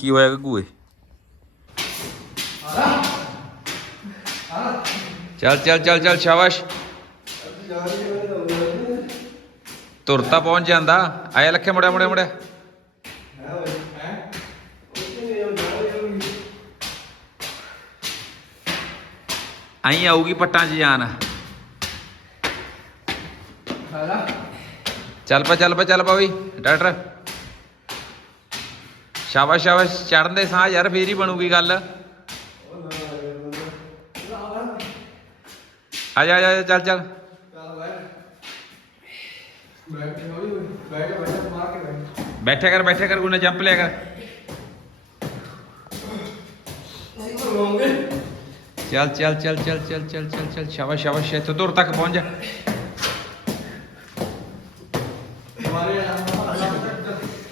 ਕੀ ਹੋਇਆ ਗੱਗੂਏ ਚੱਲ ਚੱਲ ਚੱਲ ਚੱਲ, ਸ਼ਾਬਾਸ਼। ਤੁਰਤਾ ਪਹੁੰਚ ਜਾਂਦਾ। ਆਇਆ ਲੱਖੇ ਮੁੜਿਆ ਮੁੜਿਆ ਮੁੜਿਆ ਆਈ ਆਊਗੀ ਪੱਟਾਂ 'ਚ ਜਾਨ। ਚੱਲ ਪਾ ਚੱਲ ਪਾ ਚੱਲ ਪਾ ਬਈ, ਡਾਕਟਰ। ਸ਼ਾਬਾਸ਼ ਸ਼ਾਬਾਸ਼। ਚੜਨ ਦੇ ਸਾਹ ਯਾਰ, ਫੇਰ ਹੀ ਬਣੂਗੀ ਗੱਲ। ਆ ਜਾ ਆ ਜਾ ਚੱਲ ਚੱਲ। ਬੈਠਿਆ ਕਰ ਬੈਠਿਆ ਕਰ, ਕੋਈ ਨਾ ਜੰਪ ਲਿਆ ਕਰ। ਚੱਲ ਚੱਲ ਚੱਲ ਚੱਲ ਚੱਲ ਚੱਲ ਚੱਲ ਚੱਲ, ਸ਼ਾਬਾਸ਼ ਸ਼ਾਬਾਸ਼, ਇੱਥੇ ਦੂਰ ਤੱਕ ਪਹੁੰਚ ਜਾ।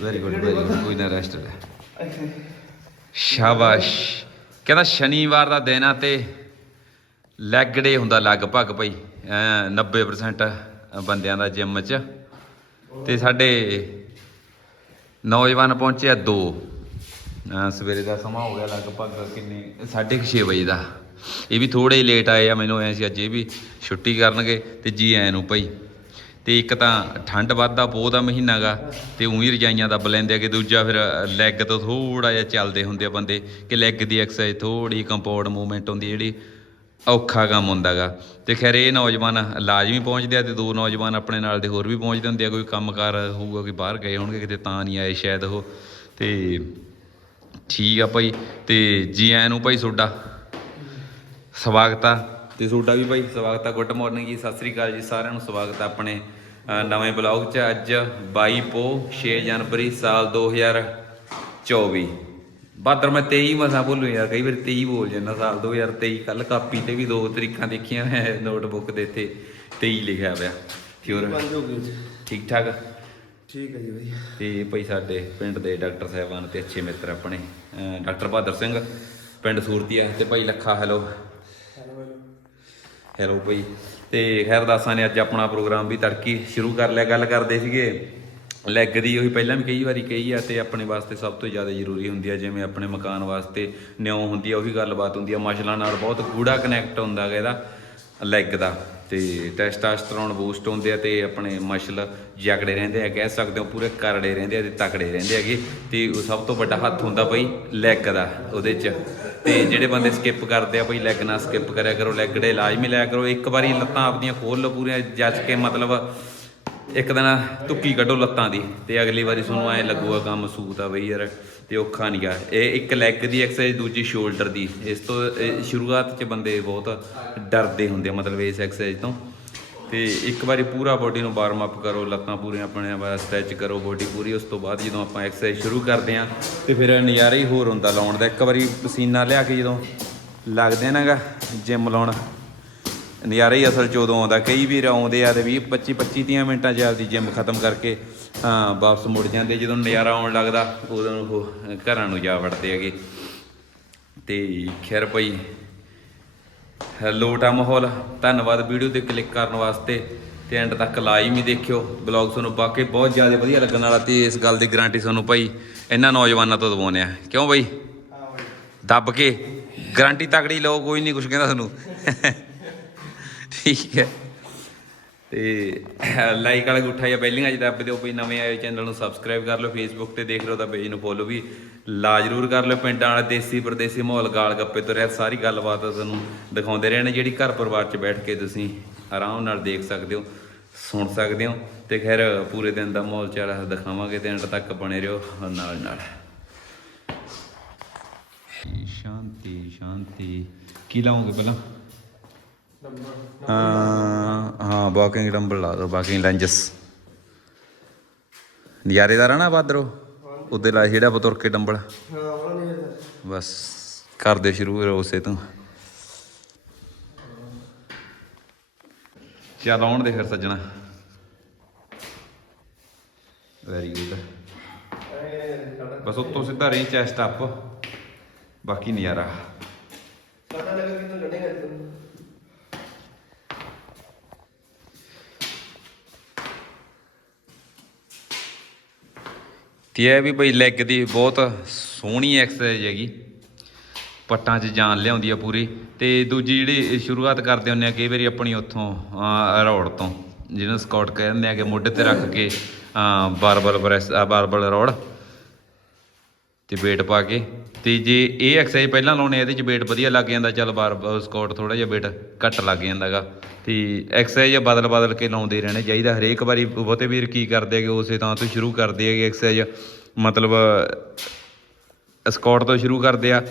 ਵੈਰੀ ਗੁੱਡ ਵੈਰੀ ਗੁੱਡ ਕੋਈ ਨਾ ਰੈਸਟ ਲੈ ਸ਼ਾਬਾਸ਼। ਕਹਿੰਦਾ ਸ਼ਨੀਵਾਰ ਦਾ ਦਿਨ ਆ ਤੇ ਲੈਗ ਡੇ ਹੁੰਦਾ ਲਗਭਗ ਭਾਈ ਐਂ 90% ਬੰਦਿਆਂ ਦਾ ਜਿਮ 'ਚ। ਤੇ ਸਾਡੇ ਨੌਜਵਾਨ ਪਹੁੰਚੇ ਆ ਦੋ। ਅਹ ਸਵੇਰੇ ਦਾ ਸਮਾਂ ਹੋ ਗਿਆ ਲਗਭਗ ਕਿੰਨੇ 6:30 ਵਜੇ ਦਾ। ਇਹ ਵੀ ਥੋੜੇ ਲੇਟ ਆਏ ਆ ਮੈਨੂੰ ਐ ਸੀ ਅੱਜ ਇਹ ਵੀ ਛੁੱਟੀ ਕਰਨਗੇ ਤੇ ਜੀ ਐ ਨੂੰ ਭਾਈ। ਤੇ ਇੱਕ ਤਾਂ ਠੰਡ ਵੱਧਦਾ ਪੋਹ ਦਾ ਮਹੀਨਾ ਗਾ, ਤੇ ਉਹੀ ਰਜਾਈਆਂ ਦੱਬ ਲੈਂਦੇ ਆ ਕਿ ਦੂਜਾ ਫਿਰ ਲੈਗ ਤੋਂ ਥੋੜਾ ਜਿਹਾ ਚੱਲਦੇ ਹੁੰਦੇ ਆ ਬੰਦੇ, ਕਿ ਲੈਗ ਦੀ ਐਕਸਰਸਾਈਜ਼ ਥੋੜੀ ਕੰਪਾਊਂਡ ਮੂਵਮੈਂਟ ਹੁੰਦੀ ਜਿਹੜੀ ਔਖਾ ਕੰਮ ਹੁੰਦਾਗਾ ਤੇ ਖੈਰ ਇਹ ਨੌਜਵਾਨ ਲਾਜ਼ਮੀ ਪਹੁੰਚਦੇ ਆ ਤੇ ਦੋ ਨੌਜਵਾਨ ਆਪਣੇ ਨਾਲ ਦੇ ਹੋਰ ਵੀ ਪਹੁੰਚਦੇ ਹੁੰਦੇ ਆ, ਕੋਈ ਕੰਮਕਾਰ ਹੋਊਗਾ, ਕੋਈ ਬਾਹਰ ਗਏ ਹੋਣਗੇ, ਕਿਤੇ ਤਾਂ ਨਹੀਂ ਆਏ ਸ਼ਾਇਦ ਉਹ। ਤੇ ਠੀਕ ਆ ਭਾਈ, ਤੇ ਜੀ ਆਇਆਂ ਨੂੰ ਭਾਈ ਤੁਹਾਡਾ ਸਵਾਗਤ ਆ। ਤੇ ਤੁਹਾਡਾ ਵੀ ਭਾਈ ਸਵਾਗਤ ਆ, ਗੁੱਡ ਮਾਰਨਿੰਗ ਜੀ, ਸਤਿ ਸ੍ਰੀ ਅਕਾਲ ਜੀ, ਸਾਰਿਆਂ ਨੂੰ ਸਵਾਗਤ ਆ ਆਪਣੇ ਨਵੇਂ ਬਲੌਗ 'ਚ ਅੱਜ 22 ਪੋ 6 ਜਨਵਰੀ ਸਾਲ 2024 ਬਾਦਰ ਮੈਂ 23 ਮਸਾਂ ਭੁੱਲੂ ਯਾਰ ਕਈ ਵਾਰ 23 ਬੋਲ ਜਾਂਦਾ ਸਾਲ 2023 ਕੱਲ ਕਾਪੀ ਤੇ ਵੀ ਦੋ ਤਰੀਕਾਂ ਦੇਖੀਆਂ ਮੈਂ ਨੋਟਬੁੱਕ ਦੇ ਤੇ 23 ਲਿਖਿਆ ਪਿਆ। ਹੋਰ। ਠੀਕ ਠਾਕ? ਠੀਕ ਹੈ ਜੀ ਵਧੀਆ। ਤੇ ਭਾਈ ਸਾਡੇ ਪਿੰਡ ਦੇ ਡਾਕਟਰ ਸਾਹਿਬਾਨ ਤੇ ਅੱਛੇ ਮਿੱਤਰ ਆਪਣੇ ਡਾਕਟਰ ਬਹਾਦਰ ਸਿੰਘ ਪਿੰਡ ਸੂਰਤੀਆ ਤੇ ਭਾਈ Lakha hello. Hello hello. Hello ਭਾਈ। ਤੇ ਖੈਰਦਾਸਾਂ ਨੇ ਅੱਜ ਆਪਣਾ ਪ੍ਰੋਗਰਾਮ ਵੀ ਤੜਕੀ ਸ਼ੁਰੂ ਕਰ ਲਿਆ, ਗੱਲ ਕਰਦੇ ਸੀਗੇ। ਲੈਗ ਦੀ ਉਹੀ ਪਹਿਲਾਂ ਵੀ ਕਈ ਵਾਰੀ ਕਹੀ ਆ ਤੇ ਆਪਣੇ ਵਾਸਤੇ ਸਭ ਤੋਂ ਜ਼ਿਆਦਾ ਜ਼ਰੂਰੀ ਹੁੰਦੀ ਆ, ਜਿਵੇਂ ਆਪਣੇ ਮਕਾਨ ਵਾਸਤੇ ਨਿਉ ਹੁੰਦੀ ਆ, ਉਹੀ ਗੱਲਬਾਤ ਹੁੰਦੀ ਆ। ਮਸ਼ਲਾਂ ਨਾਲ ਬਹੁਤ ਗੂੜਾ ਕਨੈਕਟ ਹੁੰਦਾ ਗਾ ਇਹਦਾ ਲੈਗ ਦਾ ਤੇ ਟੈਸਟਾਸਟਰੋਨ ਬੂਸਟ ਹੁੰਦੇ ਆ ਤੇ ਆਪਣੇ ਮਸ਼ਲ ਜਗੜੇ ਰਹਿੰਦੇ ਆ, ਕਹਿ ਸਕਦੇ ਹੋ ਪੂਰੇ ਕਰੜੇ ਰਹਿੰਦੇ ਆ ਤੇ ਤਕੜੇ ਰਹਿੰਦੇ ਹੈਗੇ ਤੇ ਉਹ ਸਭ ਤੋਂ ਵੱਡਾ ਹੱਥ ਹੁੰਦਾ ਬਈ ਲੈਗ ਦਾ, ਉਹਦੇ 'ਚ। ਤੇ ਜਿਹੜੇ ਬੰਦੇ ਸਕਿਪ ਕਰਦੇ ਆ, ਬਈ ਲੈਗ ਨਾ ਸਕਿਪ ਕਰਿਆ ਕਰੋ ਲੈਗ ਡੇ ਲਾਜ਼ਮੀ ਲਿਆ ਕਰੋ, ਇੱਕ ਵਾਰੀ ਲੱਤਾਂ ਆਪਦੀਆਂ ਖੋਲ ਲਓ ਪੂਰੀਆਂ, ਜੱਜ ਕੇ ਮਤਲਬ ਇੱਕ ਦਿਨ ਤੁੱਕੀ ਕੱਢੋ ਲੱਤਾਂ ਦੀ, ਤੇ ਅਗਲੀ ਵਾਰੀ ਤੁਹਾਨੂੰ ਐ ਲੱਗੂਗਾ ਕੰਮ ਸੂਤ ਆ ਬਈ ਯਾਰ, ਤੇ ਔਖਾ ਨਹੀਂ ਗਾ। ਇਹ ਇੱਕ ਲੈਗ ਦੀ ਐਕਸਰਸਾਈਜ਼ ਦੂਜੀ ਸ਼ੋਲਡਰ ਦੀ। ਇਸ ਤੋਂ ਸ਼ੁਰੂਆਤ 'ਚ ਬੰਦੇ ਬਹੁਤ ਡਰਦੇ ਹੁੰਦੇ ਆ, ਮਤਲਬ ਇਸ ਐਕਸਰਸਾਈਜ਼ ਤੋਂ। ਤੇ ਇੱਕ ਵਾਰੀ ਪੂਰਾ ਬੋਡੀ ਨੂੰ ਵਾਰਮ ਅਪ ਕਰੋ, ਲੱਤਾਂ ਪੂਰੀਆਂ ਆਪਣੇ ਆਪ ਸਟ੍ਰੈਚ ਕਰੋ ਬੋਡੀ ਪੂਰੀ, ਉਸ ਤੋਂ ਬਾਅਦ ਜਦੋਂ ਆਪਾਂ ਐਕਸਰਸਾਈਜ਼ ਸ਼ੁਰੂ ਕਰਦੇ ਆ ਤੇ ਫਿਰ ਨਜ਼ਾਰਾ ਹੀ ਹੋਰ ਹੁੰਦਾ ਲਾਉਣ ਦਾ। ਇੱਕ ਵਾਰੀ ਪਸੀਨਾ ਲਿਆ ਕੇ ਜਦੋਂ ਲੱਗਦੇ ਨਾਗਾ ਜਿਮ ਲਾਉਣ, ਨਜ਼ਾਰਾ ਹੀ ਅਸਲ ਚ ਉਦੋਂ ਆਉਂਦਾ। ਕਈ ਵੀਰ ਆਉਂਦੇ ਆ ਤੇ 20 25 25 30 ਮਿੰਟਾਂ ਚ ਆਪਦੀ ਜਿਮ ਖਤਮ ਕਰਕੇ ਵਾਪਸ ਮੁੜ ਜਾਂਦੇ। ਜਦੋਂ ਨਜ਼ਾਰਾ ਆਉਣ ਲੱਗਦਾ, ਉਦੋਂ ਉਹ ਘਰਾਂ ਨੂੰ ਜਾ ਵੜਦੇ ਹੈਗੇ। ਤੇ ਖੈਰ ਭਾਈ ਲੋਟਾ ਮਾਹੌਲ ਧੰਨਵਾਦ ਵੀਡੀਓ ਤੇ ਕਲਿੱਕ ਕਰਨ ਵਾਸਤੇ ਤੇ ਐਂਡ ਤੱਕ ਲਾਈਵ ਹੀ ਦੇਖਿਓ। ਬਲੌਗ ਤੁਹਾਨੂੰ ਬਾਕੀ ਬਹੁਤ ਜ਼ਿਆਦਾ ਵਧੀਆ ਲੱਗਣ ਵਾਲਾ ਤੇ ਇਸ ਗੱਲ ਦੀ ਗਾਰੰਟੀ ਤੁਹਾਨੂੰ ਭਾਈ ਇਹਨਾਂ ਨੌਜਵਾਨਾਂ ਤੋਂ ਦਵਾਉਂਦੇ ਆ ਕਿਉਂ ਭਾਈ ਦੱਬ ਕੇ। ਗਾਰੰਟੀ ਤਕੜੀ ਲਓ ਕੋਈ ਨਹੀਂ ਕੁਝ ਕਹਿੰਦਾ ਤੁਹਾਨੂੰ। ਠੀਕ ਹੈ। ਤੇ ਲਾਈਕ ਵਾਲਾ ਗੁੱਠਾ ਜਾਂ ਬੈਲਿੰਗ ਅੱਜ ਦੱਬ ਦਿਓ ਕੋਈ ਨਵੇਂ ਆਏ ਚੈਨਲ ਨੂੰ ਸਬਸਕ੍ਰਾਈਬ ਕਰ ਲਓ ਫੇਸਬੁੱਕ ਤੇ ਦੇਖ ਰਹੇ ਤਾਂ ਪੇਜ ਨੂੰ ਫੋਲੋ ਵੀ ਲਾ ਜ਼ਰੂਰ ਕਰ ਲਓ। ਪਿੰਡਾਂ ਵਾਲਾ, ਦੇਸੀ ਪਰਦੇਸੀ ਮਾਹੌਲ, ਗਾਲ ਗੱਪੇ ਤੋਂ ਰਹਿਤ ਸਾਰੀ ਗੱਲਬਾਤ ਤੁਹਾਨੂੰ ਦਿਖਾਉਂਦੇ ਰਹਿਣੇ, ਜਿਹੜੀ ਘਰ ਪਰਿਵਾਰ 'ਚ ਬੈਠ ਕੇ ਤੁਸੀਂ ਆਰਾਮ ਨਾਲ ਦੇਖ ਸਕਦੇ ਹੋ, ਸੁਣ ਸਕਦੇ ਹੋ ਤੇ ਖੈਰ ਪੂਰੇ ਦਿਨ ਦਾ ਮਾਹੌਲ ਚਾਰਾ ਦਿਖਾਵਾਂਗੇ ਤੇ ਐਂਡ ਤੱਕ ਬਣੇ ਰਹੋ ਨਾਲ ਨਾਲ। ਸ਼ਾਂਤੀ ਸ਼ਾਂਤੀ। ਕੀ ਲਾਉਂਗੇ ਪਹਿਲਾਂ? ਹਾਂ ਵਾਕਿੰਗ ਡੰਬਲ ਲਾ ਦੋ ਵਾਕਿੰਗ ਲੰਜਸ ਨਜ਼ਾਰੇਦਾਰ ਆ ਨਾ ਬਾਦਰੋ ਉਹਦੇ ਲਾ ਜਿਹੜਾ ਬਤੁਰ ਕੇ ਡੰਬਲ ਬਸ ਕਰ ਦੇ ਸ਼ੁਰੂ ਉਸੇ ਤੋਂ ਚੱਲ ਆਉਣ ਦੇ ਫਿਰ ਸੱਜਣਾ ਵੈਰੀ ਗੁੱਡ ਬਸ ਉੱਤੋਂ ਸਿੱਧਾ ਰਹੀ ਚੈਸਟ ਅਪ ਬਾਕੀ ਨਜ਼ਾਰਾ ਪਤਾ ਲੱਗਾ ਕਿ ਤੂੰ ਲੜੇਗਾ ਤੂੰ ਤੇ ਇਹ ਵੀ ਬਈ ਲੈਗ ਦੀ ਬਹੁਤ ਸੋਹਣੀ ਐਕਸਰਸਾਈਜ਼ ਹੈਗੀ। ਪੱਟਾਂ 'ਚ ਜਾਨ ਲਿਆਉਂਦੀ ਆ ਪੂਰੀ। ਤੇ ਦੂਜੀ ਜਿਹੜੀ ਸ਼ੁਰੂਆਤ ਕਰਦੇ ਹੁੰਦੇ ਆ ਕਈ ਵਾਰੀ ਆਪਣੀ ਉੱਥੋਂ ਅਹ, ਰੋਡ ਤੋਂ ਜਿਹਨੂੰ ਸਕਾਟ ਕਹਿੰਦੇ ਆ ਕਿ ਮੋਢੇ ਤੇ ਰੱਖ ਕੇ ਬਾਰਬਲ ਪ੍ਰੈਸ ਬਾਰਬਲ ਰੌੜ। ਤੇ weight ਪਾ ਕੇ। ਤੇ ਜੇ ਇਹ ਐਕਸਰਸਾਈਜ਼ ਪਹਿਲਾਂ ਲਾਉਣੇ ਇਹਦੇ ਚ weight ਵਧੀਆ ਲੱਗ ਜਾਂਦਾ। ਚੱਲ ਬਾਰ ਸਕਾਟ ਥੋੜਾ ਜਿਹਾ weight ਘੱਟ ਲੱਗ ਜਾਂਦਾਗਾ। ਤੇ ਐਕਸਰਸਾਈਜ਼ ਬਦਲ ਬਦਲ ਕੇ ਲਾਉਂਦੇ ਰਹਿਣੇ ਚਾਹੀਦਾ। ਹਰੇਕ ਵਾਰੀ ਬਹੁਤੇ ਵੀਰ ਕੀ ਕਰਦੇ ਹੈਗੇ, ਉਸੇ ਤਾਂ ਤੋਂ ਸ਼ੁਰੂ ਕਰਦੇ ਹੈਗੇ ਐਕਸਰਸਾਈਜ਼ ਮਤਲਬ ਸਕਾਟ ਤੋਂ ਸ਼ੁਰੂ ਕਰਦੇ ਆ।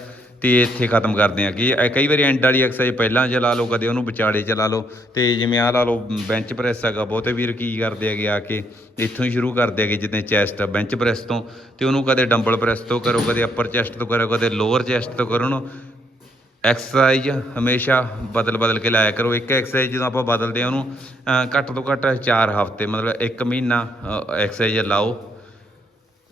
ਤੇ ਇੱਥੇ ਖਤਮ ਕਰਦੇ ਆ। ਕਿ ਇਹ ਕਈ ਵਾਰੀ ਐਂਡ ਵਾਲੀ ਐਕਸਰਸਾਈਜ਼ ਪਹਿਲਾਂ ਚਲਾ ਲਓ, ਕਦੇ ਉਹਨੂੰ ਵਿਚਾਲੇ ਚਲਾ ਲਓ। ਤੇ ਜਿਵੇਂ ਆਹ ਲਾ ਲਓ ਬੈਂਚ ਪ੍ਰੈਸ ਹੈਗਾ, ਬਹੁਤੇ ਵੀਰ ਕੀ ਕਰਦੇ ਹੈਗੇ ਆ ਕੇ ਇੱਥੋਂ ਹੀ ਸ਼ੁਰੂ ਕਰਦੇ ਹੈਗੇ, ਜਿੱਦਾਂ ਚੈਸਟ ਬੈਂਚ ਪ੍ਰੈਸ ਤੋਂ। ਤੇ ਉਹਨੂੰ ਕਦੇ ਡੰਬਲ ਪ੍ਰੈਸ ਤੋਂ ਕਰੋ, ਕਦੇ ਅੱਪਰ ਚੈਸਟ ਤੋਂ ਕਰੋ, ਕਦੇ ਲੋਅਰ ਚੈਸਟ ਤੋਂ ਕਰੋ ਉਹਨੂੰ। ਐਕਸਰਸਾਈਜ਼ ਹਮੇਸ਼ਾ ਬਦਲ ਬਦਲ ਕੇ ਲਾਇਆ ਕਰੋ। ਇੱਕ ਐਕਸਰਸਾਈਜ਼ ਜਦੋਂ ਆਪਾਂ ਬਦਲਦੇ ਆ ਉਹਨੂੰ ਘੱਟ ਤੋਂ ਘੱਟ 4 ਹਫ਼ਤੇ, ਮਤਲਬ 1 ਮਹੀਨਾ ਐਕਸਰਸਾਈਜ਼ ਲਾਓ।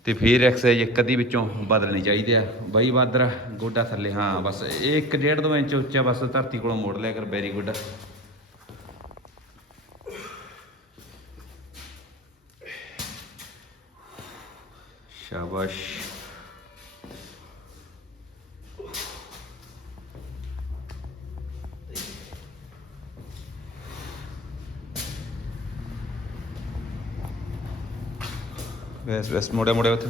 ਤੇ ਫਿਰ ਐਕਸਰਸਾਈਜ਼ ਇੱਕ ਅੱਧੀ ਵਿੱਚੋਂ ਬਦਲਣੀ ਚਾਹੀਦੀ ਆ। ਬਾਈ ਬਾਦਰ, ਗੋਡਾ ਥੱਲੇ, ਹਾਂ, ਬਸ ਇਹ 1.5 2 ਇੰਚ ਉੱਚਾ ਬਸ ਧਰਤੀ ਕੋਲੋਂ ਮੋੜ ਲਿਆ ਕਰ ਵੈਰੀ ਗੁੱਡ ਸ਼ਾਬਾਸ਼। ਵੈਸ ਵੈਸ ਮੋੜੇ ਮੋੜੇ ਉੱਥੇ।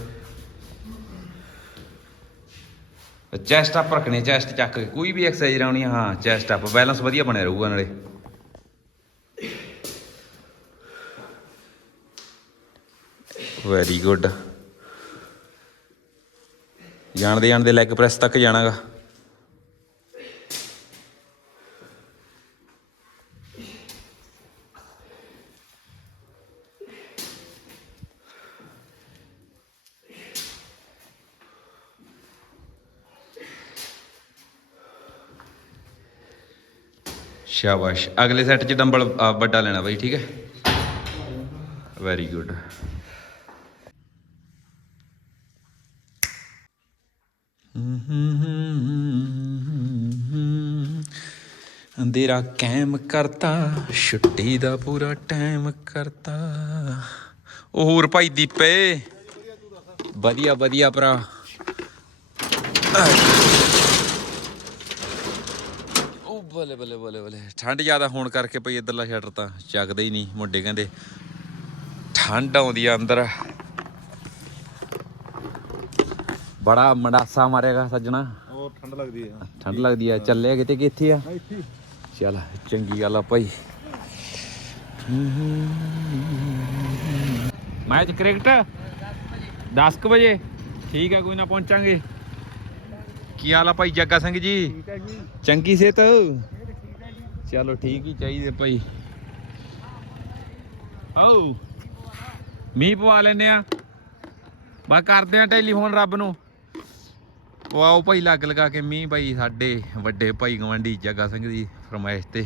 ਚੈਸਟ ਆਪ ਰੱਖਣੇ ਚੈਸਟ ਚੱਕ ਕੇ। ਕੋਈ ਵੀ ਐਕਸਰਸਾਈਜ਼ ਲਾਉਣੀ ਹਾਂ ਚੈਸਟ ਆਪ ਬੈਲੈਂਸ ਵਧੀਆ ਬਣਿਆ ਰਹੂਗਾ ਨਾਲੇ। ਵੈਰੀ ਗੁੱਡ ਜਾਣਦੇ ਜਾਣਦੇ ਲੈਗ ਪ੍ਰੈਸ ਤੱਕ ਜਾਣਾਗਾ। ਸ਼ਾਬਾਸ਼। ਅਗਲੇ ਸੈੱਟ 'ਚ ਡੰਬਲ ਵੱਡਾ ਲੈਣਾ ਬਾਈ, ਠੀਕ ਹੈ? ਵੈਰੀ ਗੁੱਡ ਅੰਧੇਰਾ ਕੈਮ ਕਰਤਾ, ਛੁੱਟੀ ਦਾ ਪੂਰਾ ਟਾਈਮ ਕਰਤਾ। ਉਹ ਹੋਰ ਭਾਈ ਦੀਪੇ। ਵਧੀਆ ਵਧੀਆ ਭਰਾ ਉਹ ਬੱਲੇ ਬੱਲੇ ਬੱਲੇ ਬੱਲੇ। ਠੰਡ ਜ਼ਿਆਦਾ ਹੋਣ ਕਰਕੇ ਭਈ ਇਧਰਲਾ ਸ਼ਟਰ ਤਾਂ ਚੱਕਦਾ ਹੀ ਨਹੀਂ ਮੁੰਡੇ ਕਹਿੰਦੇ। ਠੰਡ ਆਉਂਦੀ ਆ ਅੰਦਰ। ਬੜਾ ਮੜਾਸਾ ਮਾਰੇਗਾ ਸੱਜਣਾ। ਉਹ ਠੰਡ ਲੱਗਦੀ ਹੈ ਠੰਡ ਲੱਗਦੀ ਆ ਚੱਲਿਆ ਕਿਤੇ ਕਿ ਇੱਥੇ ਆ? ਚੱਲ ਚੰਗੀ ਗੱਲ ਆ ਭਾਈ। ਮੈਚ ਕ੍ਰਿਕਟ 10 ਵਜੇ। ਠੀਕ ਹੈ ਕੋਈ ਨਾ ਪਹੁੰਚਾਂਗੇ। ਕੀ ਹਾਲ ਆ ਭਾਈ ਜੱਗਾ ਸਿੰਘ ਜੀ। ਚੰਗੀ ਸਿਹਤ। ਚਲੋ ਠੀਕ ਹੀ ਚਾਹੀਦੇ ਭਾਈ। ਆਓ। ਮੀਂਹ ਪਵਾ ਲੈਨੇ ਆ। ਬਾ ਕਰਦੇ ਆ ਟੈਲੀਫੋਨ ਰੱਬ ਨੂੰ। ਪਵਾਓ ਭਾਈ ਲੱਗ ਲਗਾ ਕੇ ਮੀਂਹ ਭਾਈ, ਸਾਡੇ ਵੱਡੇ ਭਾਈ ਗਵੰਡੀ ਜੱਗਾ ਸਿੰਘ ਦੀ ਫਰਮਾਇਸ਼ ਤੇ।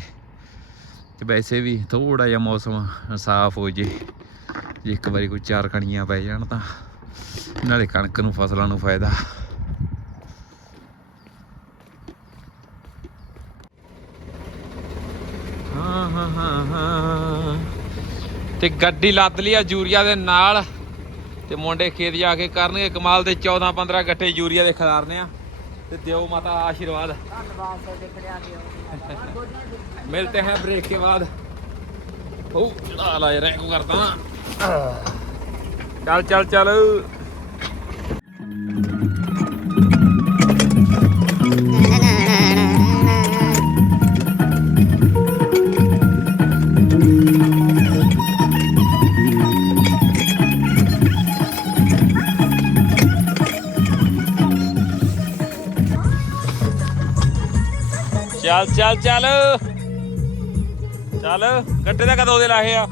ਤੇ ਵੈਸੇ ਵੀ ਥੋੜਾ ਜਿਹਾ ਮੌਸਮ ਸਾਫ਼ ਹੋ ਜੇ। ਜੇ ਇੱਕ ਵਾਰੀ ਕੋਈ ਚਾਰ ਕਣੀਆਂ ਪੈ ਜਾਣ ਤਾਂ। ਨਾਲੇ ਕਣਕ ਨੂੰ ਫਸਲਾਂ ਨੂੰ ਫਾਇਦਾ। ਹਾਂ ਤੇ ਗੱਡੀ ਲੱਦ ਲਈ ਆ ਯੂਰੀਆ ਦੇ ਨਾਲ ਤੇ ਮੁੰਡੇ ਖੇਤ ਜਾ ਕੇ ਕਰਨਗੇ। ਕਮਾਲ ਦੇ 14 15 ਗੱਟੇ ਯੂਰੀਆ ਦੇ ਖਿਲਾਰਨੇ ਆ। ਤੇ ਦਿਓ ਮਾਤਾ ਆਸ਼ੀਰਵਾਦ। ਧੰਨਵਾਦ ਸੋ ਦੇਖੜਿਆ ਦਿਓ ਮਿਲਤੇ ਹੈ ਬ੍ਰੇਕ ਕੇ ਬਾਅਦ। ਉਹ ਲਾ ਲਾ ਯਾਰ ਕਰਦਾ। ਚੱਲ ਚੱਲ ਚੱਲ। ਚੱਲ ਚੱਲ ਚੱਲ। ਗੱਟੇ ਦਾ ਕਦੋਂ ਦੇ ਲਾਹੇ ਆ?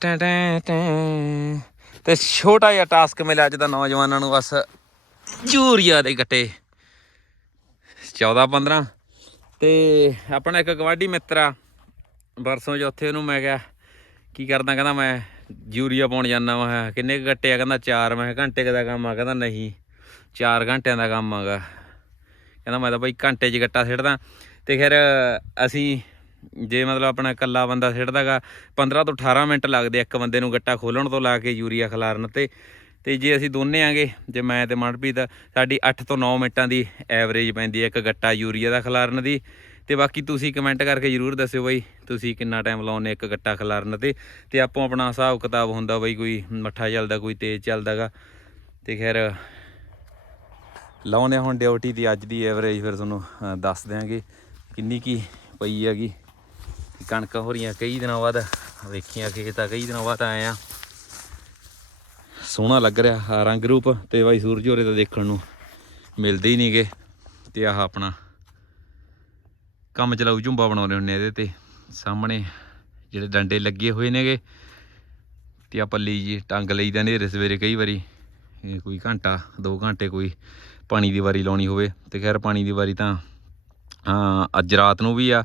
ਟੈਂ ਟੈਂ ਟੈਂ ਤੇ ਛੋਟਾ ਜਿਹਾ ਟਾਸਕ ਮਿਲਿਆ ਅੱਜ ਦਾ ਨੌਜਵਾਨਾਂ ਨੂੰ, ਬਸ ਯੂਰੀਆ ਦੇ ਗੱਟੇ। 14 15 ਤੇ ਆਪਣਾ ਇੱਕ ਗਵਾਂਢੀ ਮਿੱਤਰ ਆ। ਬਰਸੋਂ ਚੌਥੇ ਉਹਨੂੰ ਮੈਂ ਕਿਹਾ, ਕੀ ਕਰਦਾ, ਕਹਿੰਦਾ ਮੈਂ ਯੂਰੀਆ ਪਾਉਣ ਜਾਂਦਾ ਮੈਂ ਕਿਹਾ, ਕਿੰਨੇ ਕੁ ਗੱਟੇ ਆ? ਕਹਿੰਦਾ ਚਾਰ। ਮੈਂ ਘੰਟੇ ਕੁ ਦਾ ਕੰਮ ਆ? ਕਹਿੰਦਾ ਨਹੀਂ 4 ਘੰਟਿਆਂ ਦਾ ਕੰਮ ਆਗਾ ਕਹਿੰਦਾ ਮੈਂ ਤਾਂ ਬਾਈ ਘੰਟੇ 'ਚ ਗੱਟਾ ਸਿੱਟਦਾ। ਤੇ ਫਿਰ ਅਸੀਂ ਜੇ ਮਤਲਬ ਆਪਣਾ ਇਕੱਲਾ ਬੰਦਾ ਸਿੱਟਦਾਗਾ 15 ਤੋਂ 18 ਮਿੰਟ ਲੱਗਦੇ ਇੱਕ ਬੰਦੇ ਨੂੰ ਗੱਟਾ ਖੋਲਣ ਤੋਂ ਲਾ ਕੇ ਯੂਰੀਆ ਖਿਲਾਰਨ ਤੇ। ਤੇ ਜੇ ਅਸੀਂ ਦੋਨੇ ਆਂਗੇ ਜੇ ਮੈਂ ਤੇ ਮਨਪ੍ਰੀਤ ਸਾਡੀ 8 ਤੋਂ 9 ਮਿੰਟਾਂ ਦੀ ਐਵਰੇਜ ਪੈਂਦੀ ਹੈ ਇੱਕ ਗੱਟਾ ਯੂਰੀਆ ਦਾ ਖਿਲਾਰਨ ਦੀ। ਤੇ ਬਾਕੀ ਤੁਸੀਂ ਕਮੈਂਟ ਕਰਕੇ ਜਰੂਰ ਦੱਸਿਓ ਬਾਈ, ਤੁਸੀਂ ਕਿੰਨਾ ਟਾਈਮ ਲਾਉਂਦੇ ਇੱਕ ਗੱਟਾ ਖਿਲਾਰਨ ਤੇ ਤੇ ਆਪੋ ਆਪਣਾ ਹਿਸਾਬ ਕਿਤਾਬ ਹੁੰਦਾ ਬਾਈ ਕੋਈ ਮੱਠਾ ਚੱਲਦਾ, ਕੋਈ ਤੇਜ਼ ਚੱਲਦਾਗਾ ਤੇ ਖੈਰ ਲਾਉਨੇ ਹੁਣ ਡਿਊਟੀ ਦੀ ਅੱਜ ਦੀ ਐਵਰੇਜ ਫਿਰ ਤੁਹਾਨੂੰ ਦੱਸ ਦਿਆਂਗੇ ਕਿੰਨੀ ਕੀ ਪਈ ਹੈਗੀ। ਕਣਕਾਂ ਹੋ ਰਹੀਆਂ ਕਈ ਦਿਨਾਂ ਬਾਅਦ, ਵੇਖੀਆਂ ਖੇਤ ਆ ਕਈ ਦਿਨਾਂ ਬਾਅਦ ਆਏ ਆ ਸੋਹਣਾ ਲੱਗ ਰਿਹਾ ਰੰਗ ਰੂਪ ਤੇ ਬਾਈ ਸੂਰਜ ਹੋਰੇ ਤਾਂ ਦੇਖਣ ਨੂੰ ਮਿਲਦੇ ਹੀ ਨਹੀਂਗੇ ਤੇ ਆਹ ਆਪਣਾ ਕੰਮ ਚਲਾਊ ਝੁੰਬਾ ਬਣਾਉਂਦੇ ਹੁੰਨੇ ਇਹਦੇ ਤੇ। ਸਾਹਮਣੇ ਜਿਹੜੇ ਡੰਡੇ ਲੱਗੇ ਹੋਏ ਨੇਗੇ ਤੇ ਆ ਪੱਲੀ ਜੀ, ਟੰਗ ਲਈਦਾ ਨੇਰੇ ਸਵੇਰੇ ਕਈ ਵਾਰੀ। ਕੋਈ ਘੰਟਾ 2 ਘੰਟੇ ਕੋਈ ਪਾਣੀ ਦੀ ਵਾਰੀ ਲਾਉਣੀ ਹੋਵੇ। ਤੇ ਖੈਰ ਪਾਣੀ ਦੀ ਵਾਰੀ ਤਾਂ ਅੱਜ ਰਾਤ ਨੂੰ ਵੀ ਆ।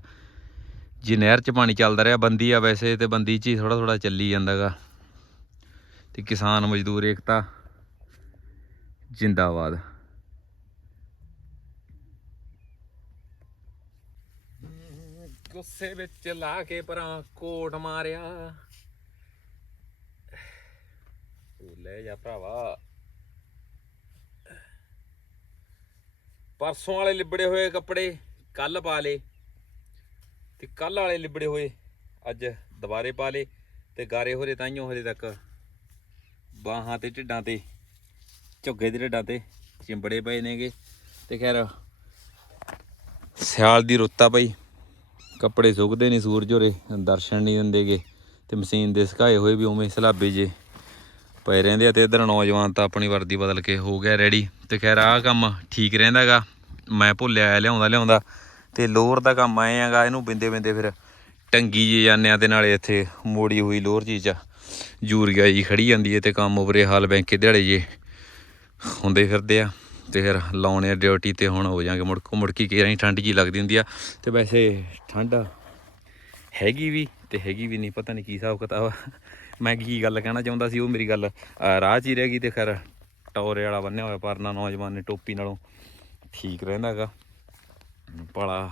ਜੇ ਨਹਿਰ 'ਚ ਪਾਣੀ ਚੱਲਦਾ ਰਿਹਾ, ਬੰਦੀ ਆ ਵੈਸੇ ਤੇ ਬੰਦੀ 'ਚ ਹੀ ਥੋੜਾ ਥੋੜਾ ਚੱਲੀ ਜਾਂਦਾਗਾ। ਤੇ ਕਿਸਾਨ ਮਜ਼ਦੂਰ ਏਕਤਾ, ਜਿੰਦਾਬਾਦ। ਗੁੱਸੇ ਵਿੱਚ ਲਾ ਕੇ ਪਰਾਂ ਕੋਟ ਮਾਰਿਆ। ਤੂੰ ਲੈ ਜਾ ਭਰਾਵਾ। ਪਰਸੋਂ ਵਾਲੇ ਲਿਬੜੇ ਹੋਏ ਕੱਪੜੇ, ਕੱਲ ਪਾ ਲੇ ਤੇ ਕੱਲ ਵਾਲੇ ਲਿਬੜੇ ਹੋਏ, ਅੱਜ ਦੁਬਾਰੇ ਪਾ ਲੇ ਤੇ ਗਾਰੇ ਹੋਰੇ ਤਾਈਓ ਹਲੇ ਤੱਕ ਬਾਹਾਂ ਤੇ, ਢਿੱਡਾਂ ਤੇ, ਝੁੱਗੇ ਦੇ ਢਿੱਡਾਂ ਤੇ ਚਿੰਬੜੇ ਪਏ ਨੇਗੇ ਤੇ ਖੈਰ ਸਿਆਲ ਦੀ ਰੁੱਤ ਪਈ ਕੱਪੜੇ ਸੁੱਕਦੇ ਨਹੀਂ ਸੂਰਜ ਹੋਰੇ, ਦਰਸ਼ਨ ਨਹੀਂ ਦਿੰਦੇਗੇ। ਤੇ ਮਸ਼ੀਨ ਦੇ ਸੁਕਾਏ ਹੋਏ ਵੀ ਉਵੇਂ ਸਲਾਬੇ ਜੇ। ਪਏ ਰਹਿੰਦੇ ਆ ਤੇ ਇਧਰ ਨੌਜਵਾਨ ਤਾਂ ਆਪਣੀ ਵਰਦੀ ਬਦਲ ਕੇ ਹੋ ਗਿਆ ਰੈਡੀ ਤੇ ਖੈਰ ਆਹ ਕੰਮ ਠੀਕ ਰਹਿੰਦਾਗਾ। ਮੈਂ ਭੁੱਲਿਆ, ਲਿਆਉਂਦਾ ਲਿਆਉਂਦਾ। ਤੇ ਲੋਰ ਦਾ ਕੰਮ ਆਏ ਆਗਾ, ਇਹਨੂੰ ਬਿੰਦੇ ਬਿੰਦੇ ਫਿਰ ਟੰਗੀ ਜੇ ਜਾਂਦੇ ਆ ਤੇ ਨਾਲੇ ਇੱਥੇ ਮੋੜੀ ਹੋਈ ਲੋਰ ਚੀਜ਼ ਆ ਜੂਰੀਆ ਜੀ ਖੜੀ ਜਾਂਦੀ ਹੈ ਤੇ ਕੰਮ ਉਪਰੇ ਹਾਲ ਬੈਂਕੇ ਦਿਹਾੜੇ ਜੇ ਹੁੰਦੇ ਫਿਰਦੇ ਆ। ਤੇ ਫਿਰ ਲਾਉਣੇ ਆ ਡਿਊਟੀ ਤੇ ਹੁਣ ਹੋ ਜਾਾਂਗੇ ਮੁੜ ਮੁੜ ਕੇ ਕਈ ਠੰਡ ਜੀ ਲੱਗਦੀ ਹੁੰਦੀ ਆ ਤੇ ਵੈਸੇ ਠੰਡ ਹੈਗੀ ਵੀ ਤੇ ਹੈਗੀ ਵੀ ਨਹੀਂ, ਪਤਾ ਨਹੀਂ ਕੀ ਹਿਸਾਬ ਕਿਤਾਬ ਮੈਂ ਕੀ ਗੱਲ ਕਹਿਣਾ ਚਾਹੁੰਦਾ ਸੀ, ਉਹ ਮੇਰੀ ਗੱਲ ਰਾਹ 'ਚ ਹੀ ਰਹਿ ਗਈ ਤੇ ਖੈਰ ਟੌਰੇ ਵਾਲਾ ਬੰਨਿਆ ਹੋਇਆ ਪਰਨਾ ਨੌਜਵਾਨ ਨੇ ਟੋਪੀ ਨਾਲੋਂ, ਠੀਕ ਰਹਿੰਦਾਗਾ ਬੜਾ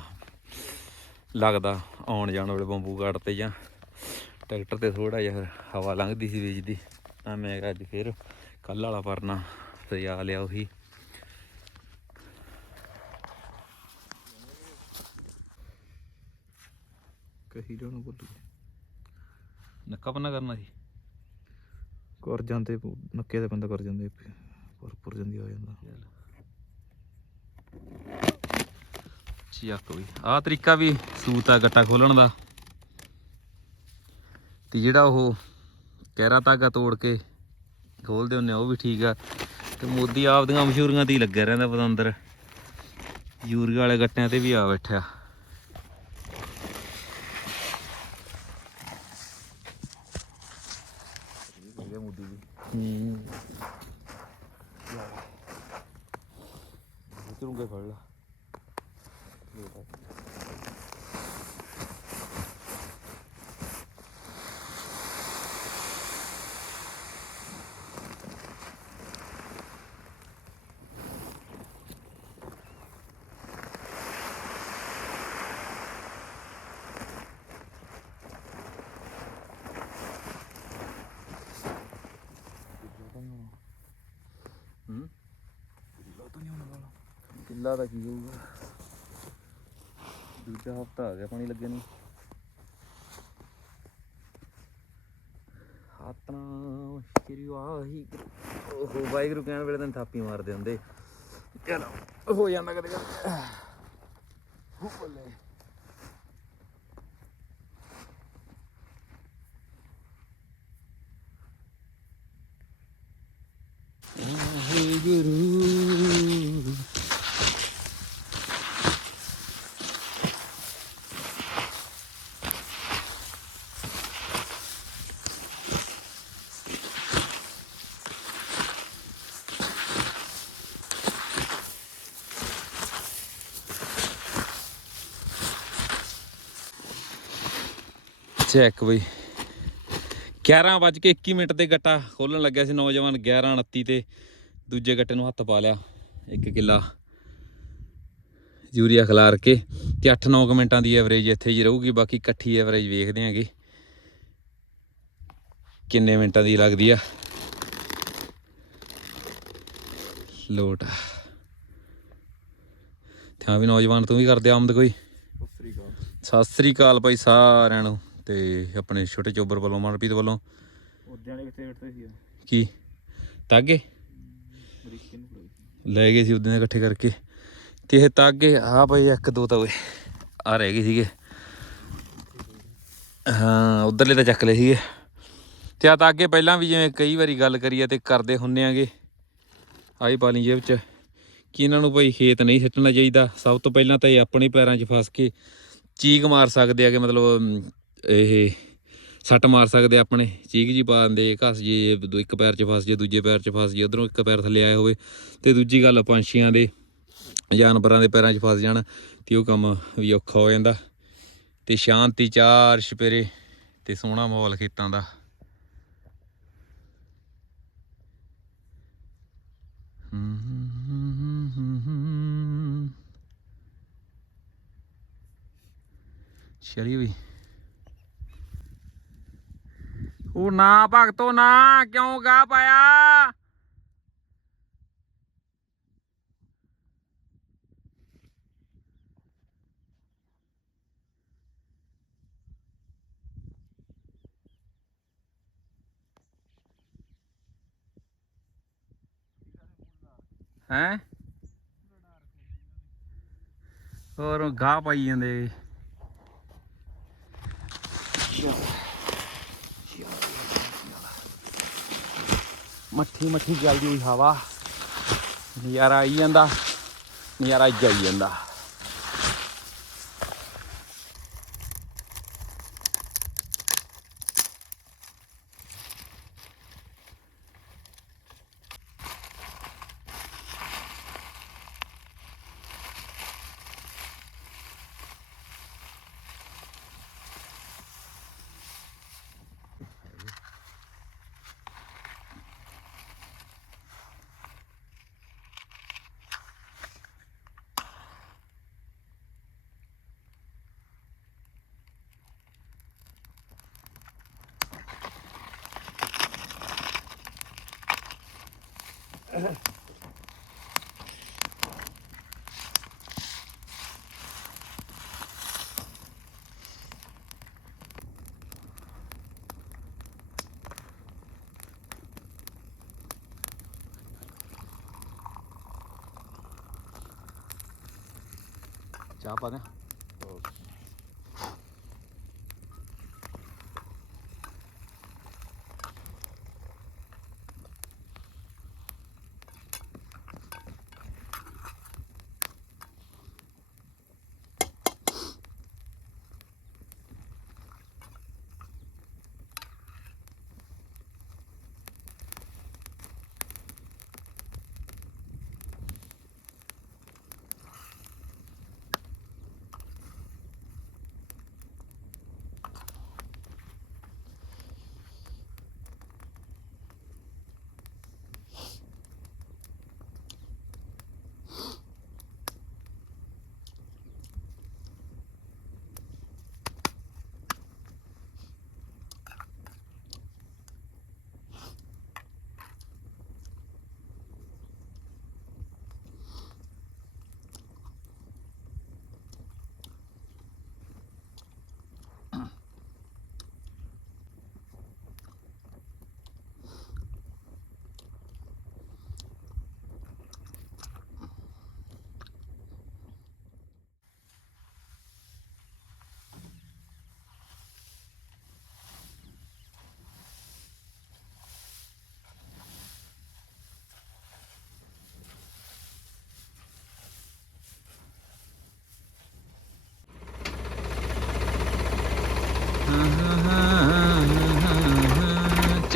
ਲੱਗਦਾ ਆਉਣ ਜਾਣ ਵੇਲੇ ਬੰਬੂ ਘਾਟ ਤੇ ਜਾਂ ਟਰੈਕਟਰ ਤੇ ਥੋੜਾ ਜਿਹਾ ਫਿਰ ਹਵਾ ਲੰਘਦੀ ਸੀ ਵਿੱਚ ਤਾਂ ਮੈਂ ਅੱਜ ਫਿਰ ਕੱਲ ਵਾਲਾ ਪਰਨਾ ਸਜਾ ਲਿਆ ਉਹੀ। ਕਹੀ ਜਾਣਾ ਬੋਲੂ ਨੱਕਾ ਪੰਨਾ ਕਰਨਾ ਸੀ? ਕਰ ਜਾਂਦੇ ਨੱਕੇ ਦੇ ਬੰਦਾ ਕਰ ਜਾਂਦੇ ਪਰ ਪੁਰ ਜਾਂਦੀ ਆ ਜਾਂਦਾ। ਚੱਕ ਵੀ ਆਹ ਤਰੀਕਾ ਵੀ ਸੂਤ ਆ ਗੱਟਾ ਖੋਲਣ ਦਾ। ਤੇ ਜਿਹੜਾ ਉਹ ਕਹਿਰਾ ਧਾਗਾ ਤੋੜ ਕੇ ਖੋਲਦੇ ਹੁੰਨੇ ਉਹ ਵੀ ਠੀਕ ਆ। ਤੇ ਮੋਦੀ ਆਪਦੀਆਂ ਮਸ਼ਹੂਰੀਆਂ ਤੇ ਹੀ ਲੱਗਿਆ ਰਹਿੰਦਾ ਪਤੰਦਰ। ਯੂਰੀਆ ਵਾਲੇ ਗੱਟਿਆਂ ਤੇ ਵੀ ਆ ਬੈਠਿਆ ਹੂੰ ਚੁੰਗੇ ਫੜ ਲਾ ਹੂੰ ਕਿੱਲਾ ਦਾ ਕੀ ਹੋਊਗਾ। ਦੂਜਾ ਹਫਤਾ ਆ ਗਿਆ, ਪਾਣੀ ਲੱਗੇ ਨੂੰ। ਹਾਤਨਾ, ਸ਼੍ਰੀ ਵਾਹਿਗੁਰੂ। ਓਹੋ, ਵਾਹਿਗੁਰੂ ਕਹਿਣ ਵੇਲੇ ਤਾਂ ਥਾਪੀ ਮਾਰਦੇ ਹੁੰਦੇ। ਚਲੋ, ਹੋ ਜਾਂਦਾ ਕਦੇ ਕਦੇ। ਹੋ ਬੱਲੇ। ਵਾਹਿਗੁਰੂ। ਚੈੱਕ ਬਈ। 11 ਵੱਜ ਕੇ 21 ਮਿੰਟ ਤੇ ਗੱਟਾ ਖੋਲਣ ਲੱਗਿਆ ਸੀ ਨੌਜਵਾਨ 11:29 ਤੇ। ਦੂਜੇ ਗੱਟੇ ਨੂੰ ਹੱਥ ਪਾ ਲਿਆ ਇੱਕ ਕਿੱਲਾ ਯੂਰੀਆ ਖਿਲਾਰ ਕੇ ਤੇ 8-9 ਮਿੰਟਾਂ ਦੀ ਐਵਰੇਜ ਇੱਥੇ ਜੀ ਰਹੂਗੀ ਬਾਕੀ ਇਕੱਠੀ ਐਵਰੇਜ ਵੇਖਦੇ ਆਂਗੇ ਕਿੰਨੇ ਮਿੰਟਾਂ ਦੀ ਲੱਗਦੀ ਆ। ਲੋਟ ਥਾਂ ਵੀ ਨੌਜਵਾਨ ਤੂੰ ਵੀ ਕਰਦੇ ਆਮਦ ਕੋਈ? ਸਤਿ ਸ੍ਰੀ ਅਕਾਲ। ਸਤਿ ਸ੍ਰੀ ਅਕਾਲ ਭਾਈ ਸਾਰਿਆਂ ਨੂੰ। ਤੇ ਆਪਣੇ ਛੋਟੇ ਚੋਬਰ ਵੱਲੋਂ ਮਨਪ੍ਰੀਤ ਵੱਲੋਂ। ਉਹਦਿਆਂ ਨੇ ਕਿੱਥੇ ਸੀ ਕੀ? ਤਾਗੇ? ਲੈ ਗਏ ਸੀ ਉਦੋਂ ਦੇ ਇਕੱਠੇ ਕਰਕੇ। ਤੇ ਇਹ ਤਾਗੇ ਆ ਭਾਈ ਇੱਕ ਦੋ ਤਾਂ ਓਏ ਆ ਰਹਿ ਗਏ ਸੀਗੇ। ਹਾਂ ਉਧਰਲੇ ਤਾਂ ਚੱਕ ਲਏ ਸੀਗੇ। ਤੇ ਆ ਤਾਗੇ ਪਹਿਲਾਂ ਵੀ ਜਿਵੇਂ ਕਈ ਵਾਰੀ ਗੱਲ ਕਰੀ ਆ ਤੇ ਕਰਦੇ ਹੁੰਨੇ ਆਗੇ। ਆਈ ਪਾ ਲਈ ਜੇਬ ਚ। ਕਿ ਇਹਨਾਂ ਨੂੰ ਭਾਈ ਖੇਤ ਨਹੀਂ ਸਿੱਟਣਾ ਚਾਹੀਦਾ। ਸਭ ਤੋਂ ਪਹਿਲਾਂ ਤਾਂ ਇਹ ਆਪਣੇ ਪੈਰਾਂ 'ਚ ਫਸ ਕੇ ਚੀਕ ਮਾਰ ਸਕਦੇ ਆ ਕਿ ਮਤਲਬ ਇਹ ਸੱਟ ਮਾਰ ਸਕਦੇ ਆਪਣੇ, ਚੀਕ ਜੀ ਪਾ ਦਿੰਦੇ, ਘਸ ਜੇ ਇੱਕ ਪੈਰ 'ਚ ਫਸ ਜੇ, ਦੂਜੇ ਪੈਰ 'ਚ ਫਸ ਜੇ, ਉਧਰੋਂ ਇੱਕ ਪੈਰ ਥੱਲੇ ਆਇਆ ਹੋਵੇ ਤੇ ਦੂਜੀ ਗੱਲ ਪੰਛੀਆਂ ਦੇ, ਜਾਨਵਰਾਂ ਦੇ ਪੈਰਾਂ 'ਚ ਫਸ ਜਾਣ ਤੇ ਉਹ ਕੰਮ ਵੀ ਔਖਾ ਹੋ ਜਾਂਦਾ। ਤੇ ਸ਼ਾਂਤੀ, ਚਾਰ ਛਪੇਰੇ ਤੇ ਸੋਹਣਾ ਮਾਹੌਲ ਖੇਤਾਂ ਦਾ। ਚਲੀ ਵੀ ਉਹ ਨਾ ਭਗਤੋ ਨਾ ਕਿਉਂ ਗਾ ਪਾਇਆ? ਹੈ? ਹੋਰ ਗਾਹ ਪਾਈ ਜਾਂਦੇ। ਮੱਠੀ ਮੱਠੀ ਚੱਲਦੀ ਹੋਈ ਹਵਾ। ਨਜ਼ਾਰਾ ਆਈ ਜਾਂਦਾ ਨਜ਼ਾਰਾ ਜਾਈ ਜਾਂਦਾ। ਚਾਹ ਪਾ ਦੇ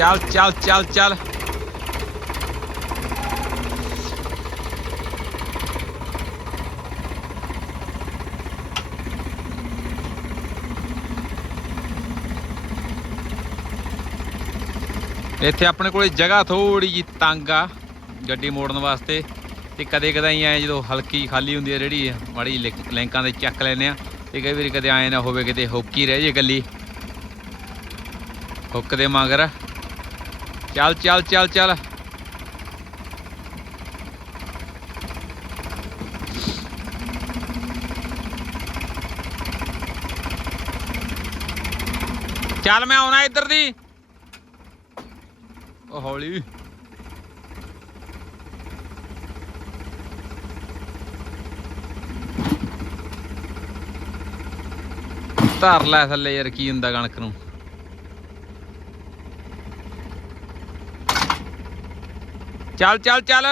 ਚੱਲ ਚੱਲ ਚੱਲ ਚੱਲ। ਇੱਥੇ ਆਪਣੇ ਕੋਲੇ ਜਗ੍ਹਾ ਥੋੜੀ ਜੀ ਤੰਗ ਆ ਗੱਡੀ ਮੋੜਨ ਵਾਸਤੇ ਤੇ ਕਦੇ ਕਦਾਈ ਐ ਜਦੋਂ ਹਲਕੀ ਖਾਲੀ ਹੁੰਦੀ ਹੈ ਜਿਹੜੀ ਮਾੜੀ ਲਿੰਕ- ਲਿੰਕਾਂ ਦੇ ਚੱਕ ਲੈਨੇ ਆ ਤੇ ਕਈ ਵਾਰੀ ਕਦੇ ਐ ਨਾ ਹੋਵੇ ਕਿਤੇ ਹੁੱਕ ਹੀ ਰਹਿ ਜੇ ਗੱਲੀ ਹੁੱਕ ਦੇ ਮਗਰ ਚੱਲ ਚੱਲ ਚੱਲ ਚੱਲ। ਚੱਲ ਮੈਂ ਆਉਣਾ ਇੱਧਰ ਦੀ। ਉਹ ਹੌਲੀ। ਧਰ ਲੈ ਥੱਲੇ ਯਾਰ, ਕੀ ਹੁੰਦਾ ਕਣਕ ਨੂੰ। ਚੱਲ ਚੱਲ ਚੱਲ।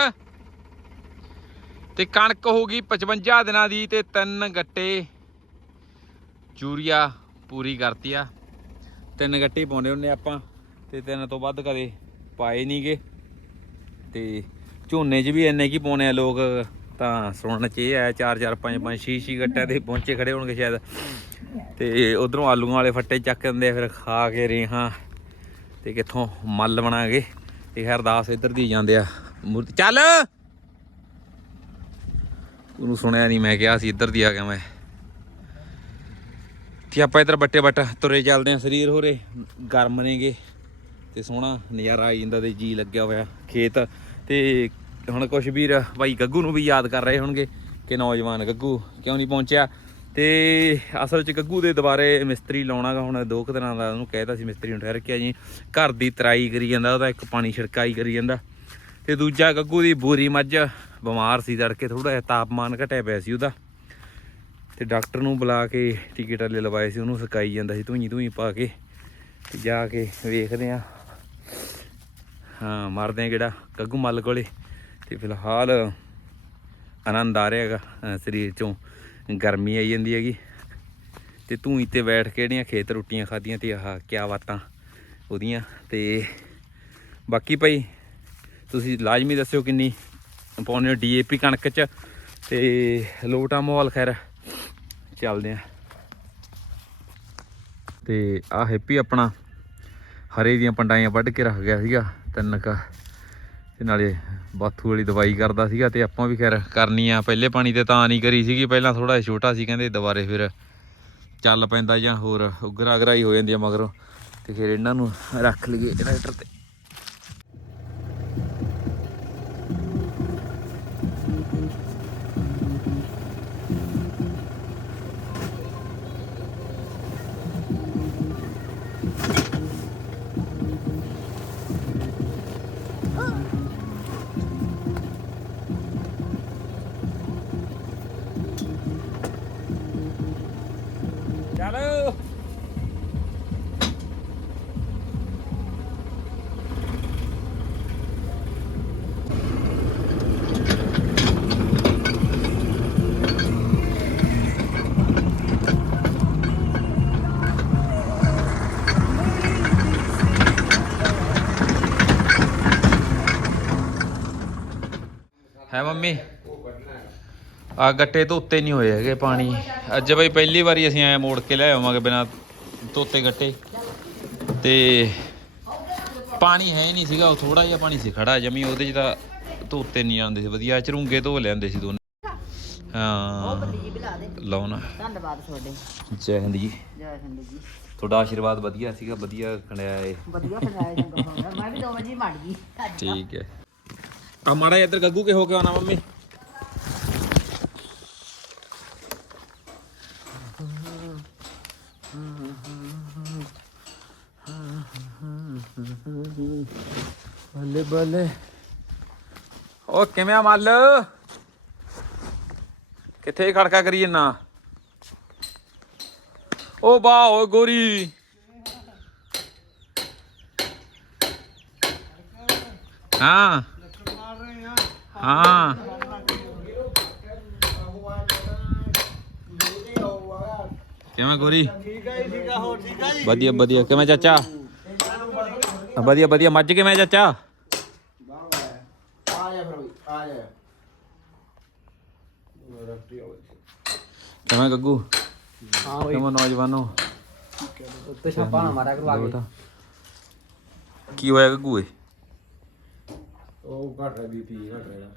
ਤੇ ਕਣਕ ਹੋ ਗਈ 55 ਦਿਨਾਂ ਦੀ ਤੇ ਤਿੰਨ ਗੱਟੇ ਯੂਰੀਆ ਪੂਰੀ ਕਰਤੀ ਆ। ਤਿੰਨ ਗੱਟੇ ਹੀ ਪਾਉਂਦੇ ਹੁੰਨੇ ਆਪਾਂ ਤੇ ਤਿੰਨ ਤੋਂ ਵੱਧ ਕਦੇ ਪਾਏ ਨਹੀਂਗੇ। ਤੇ ਝੋਨੇ 'ਚ ਵੀ ਇੰਨੇ ਕੀ ਪਾਉਣੇ ਆ ਲੋਕ, ਤਾਂ ਸੁਣਨ 'ਚ ਇਹ ਆਇਆ 4 4 5 5 6 6 ਗੱਟਿਆਂ ਦੇ ਪਹੁੰਚੇ ਖੜੇ ਹੋਣਗੇ ਸ਼ਾਇਦ। ਤੇ ਉਧਰੋਂ ਆਲੂਆਂ ਵਾਲੇ ਫੱਟੇ ਚੱਕ ਦਿੰਦੇ ਆ, ਫਿਰ ਖਾ ਕੇ ਰੇਹਾਂ। ਤੇ ਕਿੱਥੋਂ ਮੱਲ ਬਣਾਗੇ। ਤੇ ਖੈਰ ਇੱਧਰ ਦੀ ਜਾਂਦੇ ਆ। ਚੱਲ! ਉਹਨੂੰ ਸੁਣਿਆ ਨਹੀਂ ਮੈਂ ਕਿਹਾ ਸੀ ਇੱਧਰ ਦੀ ਆ ਗਿਆ ਮੈਂ। ਤੇ ਆਪਾਂ ਇੱਧਰ ਬੱਟੇ ਬੱਟ ਤੁਰੇ ਚੱਲਦੇ ਆ, ਸਰੀਰ ਹੋਰੇ। ਗਰਮ ਨੇਗੇ ਤੇ ਸੋਹਣਾ ਨਜ਼ਾਰਾ ਆ ਜਾਂਦਾ ਤੇ ਜੀ ਲੱਗਿਆ ਹੋਇਆ ਖੇਤ। ਤੇ ਹੁਣ ਕੁਛ ਵੀਰ ਭਾਈ ਗੱਗੂ ਨੂੰ ਵੀ ਯਾਦ ਕਰ ਰਹੇ ਹੋਣਗੇ ਕਿ ਨੌਜਵਾਨ ਗੱਗੂ ਕਿਉਂ ਨਹੀਂ ਪਹੁੰਚਿਆ? ਤੇ ਅਸਲ 'ਚ ਗੱਗੂ ਦੇ ਦੁਬਾਰੇ ਮਿਸਤਰੀ ਲਾਉਣਾਗਾ ਹੁਣ ਦੋ ਕੁ ਦਿਨਾਂ ਦਾ, ਉਹਨੂੰ ਕਹਿਤਾ ਸੀ ਮਿਸਤਰੀ ਨੂੰ ਠਹਿਰ ਕੇ ਆ ਜੀ। ਘਰ ਦੀ ਤਰਾਈ ਕਰੀ ਜਾਂਦਾ, ਉਹਦਾ ਇੱਕ ਪਾਣੀ ਛਿੜਕਾਈ ਕਰੀ ਜਾਂਦਾ। ਤੇ ਦੂਜਾ ਗੱਗੂ ਦੀ ਬੂਰੀ ਮੱਝ ਬਿਮਾਰ ਸੀ ਤੜਕੇ ਥੋੜਾ ਜਿਹਾ ਤਾਪਮਾਨ ਘਟਿਆ ਪਿਆ ਸੀ ਉਹਦਾ। ਤੇ ਡਾਕਟਰ ਨੂੰ ਬੁਲਾ ਕੇ ਟਿਕਟ ਵਾਲੇ ਲਵਾਏ ਸੀ, ਉਹਨੂੰ ਸਕਾਈ ਜਾਂਦਾ ਸੀ, ਧੂਈ ਧੂਈ ਪਾ ਕੇ। ਤੇ ਜਾ ਕੇ ਵੇਖਦੇ ਆ। ਹਾਂ, ਮਾਰਦੇ ਆ ਕਿਹੜਾ? ਗੱਗੂ ਮੱਲ ਕੋਲੇ। ਤੇ ਫਿਲਹਾਲ ਆਨੰਦ ਆ ਰਿਹਾ ਹੈਗਾ ਸਰੀਰ ਚੋਂ। ਗਰਮੀ ਆਈ ਜਾਂਦੀ ਹੈਗੀ। ਤੇ ਧੂਈ ਤੇ ਬੈਠ ਕੇ ਜਿਹੜੀਆਂ ਖੇਤ ਰੋਟੀਆਂ ਖਾਧੀਆਂ ਤੇ ਆਹ ਕਿਆ ਬਾਤਾਂ ਉਹਦੀਆਂ ਤੇ ਬਾਕੀ ਭਾਈ ਤੁਸੀਂ ਲਾਜ਼ਮੀ ਦੱਸਿਓ ਕਿੰਨੀ ਪਾਉਣੇ ਹੋ ਡੀਏਪੀ ਕਣਕ ਚ ਤੇ ਲੋਟਾ ਮਾਹੌਲ ਖੈਰ ਚੱਲਦੇ ਆ। ਤੇ ਆ ਹੈਪੀ ਆਪਣਾ ਹਰੇ ਦੀਆਂ ਪੰਡਾਈਆਂ ਵੱਢ ਕੇ ਰੱਖ ਗਿਆ ਸੀਗਾ ਤਿੰਨ ਕ, ਤੇ ਨਾਲੇ ਬਾਥੂ ਵਾਲੀ ਦਵਾਈ ਕਰਦਾ ਸੀਗਾ ਤੇ ਆਪਾਂ ਵੀ ਖੈਰ ਕਰਨੀ ਆ। ਪਹਿਲੇ ਪਾਣੀ ਤੇ ਤਾਂ ਨਹੀਂ ਕਰੀ ਸੀਗੀ, ਪਹਿਲਾਂ ਥੋੜਾ ਜਿਹਾ ਛੋਟਾ ਸੀ ਕਹਿੰਦੇ, ਦੁਬਾਰੇ ਫਿਰ ਚੱਲ ਪੈਂਦਾ ਜਾਂ ਹੋਰ ਉਗਰਾ ਅਗਰਾਈ ਹੋ ਜਾਂਦੀ ਆ ਮਗਰੋਂ। ਤੇ ਫਿਰ ਇਹਨਾਂ ਨੂੰ ਰੱਖ ਲਈਏ ਟਰੈਕਟਰ ਤੇ। ਹੈ ਮੰਮੀ? ਆ ਗੱਟੇ ਧੋਤੇ ਨਹੀਂ ਹੋਏ ਹੈਗੇ ਪਾਣੀ। ਅੱਜ ਬਈ ਪਹਿਲੀ ਵਾਰੀ ਅਸੀਂ ਐ ਮੋੜ ਕੇ ਲੈ ਆਵਾਂਗੇ ਬਿਨਾ ਧੋਤੇ ਗੱਟੇ। ਤੇ ਪਾਣੀ ਹੈ ਨਹੀਂ ਸੀਗਾ ਉਹ ਥੋੜਾ ਜਿਹਾ ਪਾਣੀ ਸੀ ਖੜਾ ਜਮੀ ਉਹਦੇ 'ਚ ਤਾਂ ਧੋਤੇ ਨਹੀਂ ਜਾਂਦੇ ਸੀ ਵਧੀਆ ਚਰੂੰਗੇ ਧੋ ਲੈਂਦੇ ਸੀ ਦੋਨੇ। ਹਾਂ। ਧੰਨਵਾਦ ਤੁਹਾਡੇ। ਜੈ ਹਿੰਦ ਜੀ। ਜੈ ਹਿੰਦ ਜੀ। ਤੁਹਾਡਾ ਆਸ਼ੀਰਵਾਦ ਵਧੀਆ ਸੀਗਾ ਵਧੀਆ ਖੜਿਆ ਏ। ਵਧੀਆ ਹੋਣਾ ਮੈਂ ਵੀ ਦੋ ਵਜੇ ਮੜ ਗਈ। ਠੀਕ ਹੈ। ਆ ਮਾੜਾ ਜਿਹਾ ਇੱਧਰ ਗੱਗੂ ਕੇ ਹੋ ਕੇ ਆਉਣਾ ਮੰਮੀ। ਬੱਲੇ ਬੱਲੇ। ਓ ਕਿਵੇਂ ਆ ਮੱਲ? ਕਿੱਥੇ ਖੜਕਾ ਕਰੀ ਜੰਨਾ ਓ ਬਾ ਓ ਗੋਰੀ। ਹਾਂ। ਹਾਂ। ਕਿਵੇਂ ਗੋਰੀ? ਠੀਕ ਹੈ ਠੀਕ ਹੈ ਹੋ ਠੀਕ ਹੈ ਵਧੀਆ ਵਧੀਆ। ਕਿਵੇਂ ਚਾਚਾ? ਵਧੀਆ ਵਧੀਆ। ਮੱਝ ਕਿਵੇਂ ਚਾਚਾ ਆ ਜਾ ਫਿਰ ਬਈ ਆ ਜਾ ਕਿਵੇਂ ਗੱਗੂ? ਹਾਂ ਕਿਵੇਂ ਨੌਜਵਾਨੋ? ਉੱਤੇ ਛਾਪਾ ਨਾ ਕੀ ਹੋਇਆ ਗੱਗੂ ਏ ਉਹ ਘਟ ਰਿਹਾ ਬੀਪੀ ਘਟ ਰਿਹਾ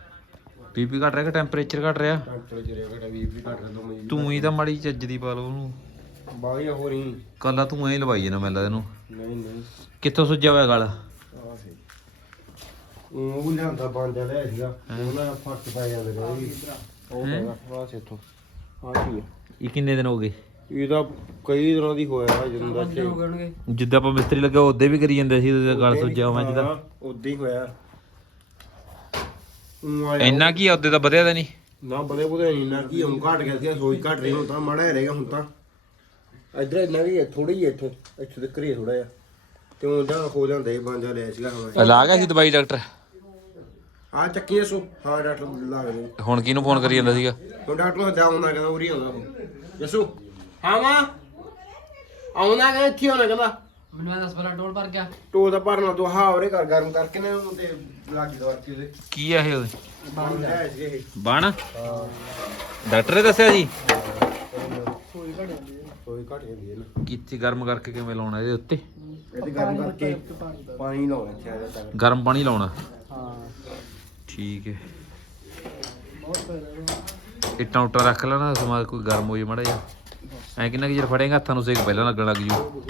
ਬੀਪੀ ਘਟ ਰਿਹਾ ਕਿ ਟੈਂਪਰੇਚਰ ਘਟ ਰਿਹਾ? ਟੈਂਪਰੇਚਰ ਘਟਾ ਵੀ ਵੀ ਘਟ ਰਿਹਾ ਦੋ ਮਜੀ ਤੂੰ ਹੀ ਤਾਂ ਮਾੜੀ ਚੱਜ ਦੀ ਪਾ ਲਓ ਉਹਨੂੰ। ਬਾਹਲੀ ਹੋ ਰਹੀ ਕੱਲਾ ਤੂੰ ਐਂ ਲਵਾਈ ਨਾ ਮੈਨੂੰ ਲੱਗਦਾ ਇਹਨੂੰ। ਨਹੀਂ ਨਹੀਂ। ਕਿੱਥੋਂ ਸੁੱਜਿਆ ਹੋਇਆ ਗਲ? ਆ ਸੀ ਉਹ ਲਿਆਂਦਾ ਬਾਂਜਾ ਲਿਆ ਸੀਗਾ। ਉਹਨਾਂ ਫੱਟ ਪੈ ਜਾਂਦੇ ਨੇ ਵੀ ਉਹ ਹੈਗਾ ਆ? ਸੇ ਇਹ ਕਿੰਨੇ ਦਿਨ ਹੋ ਗਏ? ਇਹਦਾ ਕਈ ਦਿਨਾਂ ਦੀ ਹੋਇਆ ਜਦੋਂ ਦਾ ਗਣਗੇ ਜਿੱਦਾਂ ਆਪਾਂ ਮਿਸਤਰੀ ਲੱਗਾ ਉਹਦੇ ਵੀ ਕਰੀ ਜਾਂਦੇ ਸੀ ਉਹਦਾ ਗਲ ਸੁੱਜਿਆ ਹੋਇਆ ਜਿੱਦਾਂ। ਉਦਾਂ ਹੀ ਹੋਇਆ। ਊਂ ਆਇਆ ਇੰਨਾ ਕੀ ਆ ਉਹਦੇ ਤਾਂ ਵਧਿਆ ਤਾਂ ਨਹੀਂ। ਨਾ ਬੁਦੇ ਨਹੀਂ ਨਾ ਕੀ ਹੁਣ ਘਟ ਗਿਆ ਸੀ ਸੋਚ ਘਟ ਰਹੀ ਹੁਣ ਤਾਂ ਮਾੜਾ ਜਿਹਾ ਰਹੇਗਾ ਹੁਣ ਤਾਂ। ਇਧਰ ਇੰਨਾ ਵੀ ਥੋੜੀ ਜਿਹੀ ਇੱਥੋਂ ਇੱਥੇ ਤੱਕ ਹੀ ਥੋੜਾ ਜਿਹਾ। ਤੇ ਉਹ ਜਾਂ ਹੋ ਜਾਂਦਾ ਇਹ ਬਾਂਜਾ ਲਿਆ ਸੀਗਾ ਹਵਾ ਲਾ ਗਿਆ ਸੀ ਦਵਾਈ ਡਾਕਟਰ? ਆ ਚੱਕੀ ਸੋ ਹਾਂ ਡਾਕਟਰ ਲਾ ਗਏ ਹੁਣ ਕਿਹਨੂੰ ਫੋਨ ਕਰੀ ਜਾਂਦਾ ਸੀਗਾ? ਹੁਣ ਡਾਕਟਰ ਨੂੰ ਜਾਉਣਾ ਕਹਿੰਦਾ ਉਰੀ ਆਉਂਦਾ। ਉਹ ਜਸੂ ਹਾਂ ਮਾਂ? ਆਉਣਾ ਕਹਿੰਦਾ ਇੱਥੇ ਆਉਣਾ ਕਹਿੰਦਾ। ਮੈਨੂੰ 10 ਬਰਾ ਟੋਲ ਭਰ ਗਿਆ। ਟੋਲ ਦਾ ਭਰਨਾ ਤੂੰ ਹਾਂ ਉਹਰੇ ਕਰ ਗਰਮ ਕਰਕੇ ਨਾ ਉਹਨੂੰ ਤੇ ਲੱਗ ਦਵਾਤੀ ਉਹਦੇ? ਕੀ ਆ ਇਹ ਉਹਦੇ? ਬਾਂਝ ਲਿਆ ਸੀ ਇਹ। ਬਾਣ? ਡਾਕਟਰ ਨੇ ਦੱਸਿਆ ਜੀ? ਕੋਈ ਘਟ ਜਾਂਦੀ ਹੈ ਨਾ। ਕਿੱਥੇ ਗਰਮ ਕਰਕੇ ਕਿਵੇਂ ਲਾਉਣਾ ਇਹਦੇ ਉੱਤੇ? ਇਹਦੇ ਗਰਮ ਕਰਕੇ ਪਾਣੀ ਲਾਉਣਾ ਇੱਥੇ ਆ ਜਾਂਦਾ। ਗਰਮ ਪਾਣੀ ਲਾਉਣਾ? ਹਾਂ। ਠੀਕ ਹੈ। ਇੱਟਾਂ ਉੱਟਾਂ ਰੱਖ ਲੈਣਾ ਕੋਈ ਗਰਮ ਹੋ ਜੇ ਮੜਾ ਜਾ ਐ ਕਿੰਨਾ ਕਿ ਜਰ ਫੜੇਗਾ ਹੱਥਾਂ ਨੂੰ ਸੇਕ ਪਹਿਲਾਂ ਲੱਗਣ ਲੱਗ ਜੂ।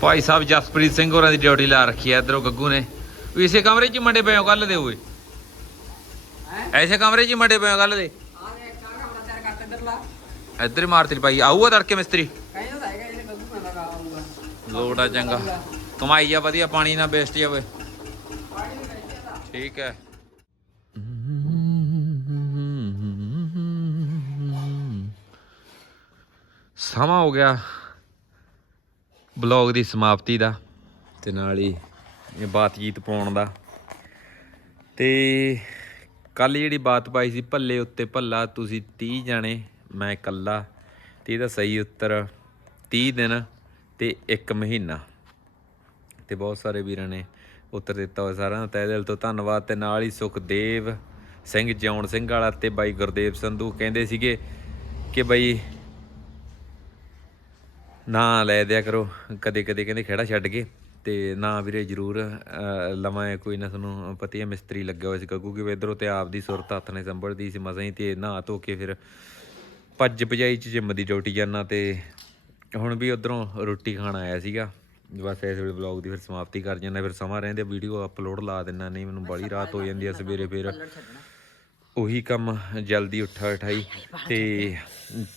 ਭਾਈ ਸਾਹਿਬ ਜਸਪ੍ਰੀਤ ਸਿੰਘ ਹੋਰਾਂ ਦੀ ਡਿਊਟੀ ਲਾ ਰੱਖੀ ਐ ਇਧਰੋਂ ਗੱਗੂ ਨੇ। ਵੀ ਇਸੇ ਕਮਰੇ 'ਚ ਮੰਡੇ ਪਏ ਹੋ ਕੱਲ ਦੇ ਓਏ। ਐਸੇ ਕਮਰੇ 'ਚ ਮੰਡੇ ਪਏ ਹੋ ਕੱਲ ਦੇ। ਇੱਧਰ ਹੀ ਮਾਰਤੀ ਭਾਈ ਆਊਗਾ ਤੜਕੇ ਮਿਸਤਰੀ? ਆ ਚੰਗਾ। ਕਮਾਈ ਆ ਵਧੀਆ ਪਾਣੀ ਨਾ ਵੇਸਟ ਜਾਵੇ ਠੀਕ ਹੈ। ਸਮਾਂ ਹੋ ਗਿਆ। ਬਲੌਗ ਦੀ ਸਮਾਪਤੀ ਦਾ ਤੇ ਨਾਲ ਹੀ ਇਹ ਬਾਤਚੀਤ ਪਾਉਣ ਦਾ। ਤੇ ਕੱਲ ਜਿਹੜੀ ਬਾਤ ਪਾਈ ਸੀ, ਭੱਲੇ ਉੱਤੇ ਭੱਲਾ, ਤੁਸੀਂ 30 ਜਾਣੇ, ਮੈਂ ਇਕੱਲਾ। ਤੇ ਇਹਦਾ ਸਹੀ ਉੱਤਰ 30 ਦਿਨ ਤੇ 1 ਮਹੀਨਾ। ਤੇ ਬਹੁਤ ਸਾਰੇ ਵੀਰਾਂ ਨੇ ਉੱਤਰ ਦਿੱਤਾ ਹੋਇਆ ਸਾਰਿਆਂ ਦਾ। ਤਹਿ ਦਿਲ ਤੋਂ ਧੰਨਵਾਦ ਤੇ ਨਾਲ ਹੀ ਸੁਖਦੇਵ ਸਿੰਘ ਜਿਉਣ ਸਿੰਘ ਵਾਲਾ ਤੇ ਬਾਈ ਗੁਰਦੇਵ ਸੰਧੂ ਕਹਿੰਦੇ ਸੀਗੇ ਕਿ ਬਾਈ ਨਾ ਲੈ ਦਿਆ ਕਰੋ। ਕਦੇ ਕਦੇ ਕਹਿੰਦੇ ਖੇੜਾ ਛੱਡ ਕੇ। ਤੇ ਨਾ ਵੀਰੇ ਜਰੂਰ ਲਵਾਂ ਕੋਈ ਨਾ ਤੁਹਾਨੂੰ ਪਤਾ ਹੀ ਹੈ ਮਿਸਤਰੀ ਲੱਗਿਆ ਹੋਇਆ ਸੀ ਗੱਗੂ ਕਿ ਇਧਰੋਂ ਤੇ ਆਪ ਦੀ ਸੁਰਤ ਹੱਥ ਨੇ ਸੰਭਲਦੀ ਸੀ ਮਸਾਂ ਹੀ ਤੇ ਨਹਾ ਧੋ ਕੇ ਫਿਰ ਭੱਜ ਭਜਾਈ ਚ ਜਿੰਮ ਦੀ ਡਿਊਟੀ ਜਾਣਾ ਤੇ ਹੁਣ ਵੀ ਉਧਰੋਂ ਰੋਟੀ ਖਾਣ ਆਇਆ ਸੀਗਾ। ਬਸ ਇਸ ਵੇਲੇ ਵਲੌਗ ਦੀ ਫਿਰ ਸਮਾਪਤੀ ਕਰ ਜਾਂਦਾ। ਫਿਰ ਸਮਾਂ ਰਹਿੰਦੇ ਵੀਡੀਓ ਅਪਲੋਡ ਲਾ ਦਿੰਦਾ। ਨਹੀਂ ਮੈਨੂੰ ਬੜੀ ਰਾਤ ਹੋ ਜਾਂਦੀ ਆ ਸਵੇਰੇ ਫਿਰ। ਉਹੀ ਕੰਮ ਜਲਦੀ ਉੱਠਾ ਉਠਾਈ ਤੇ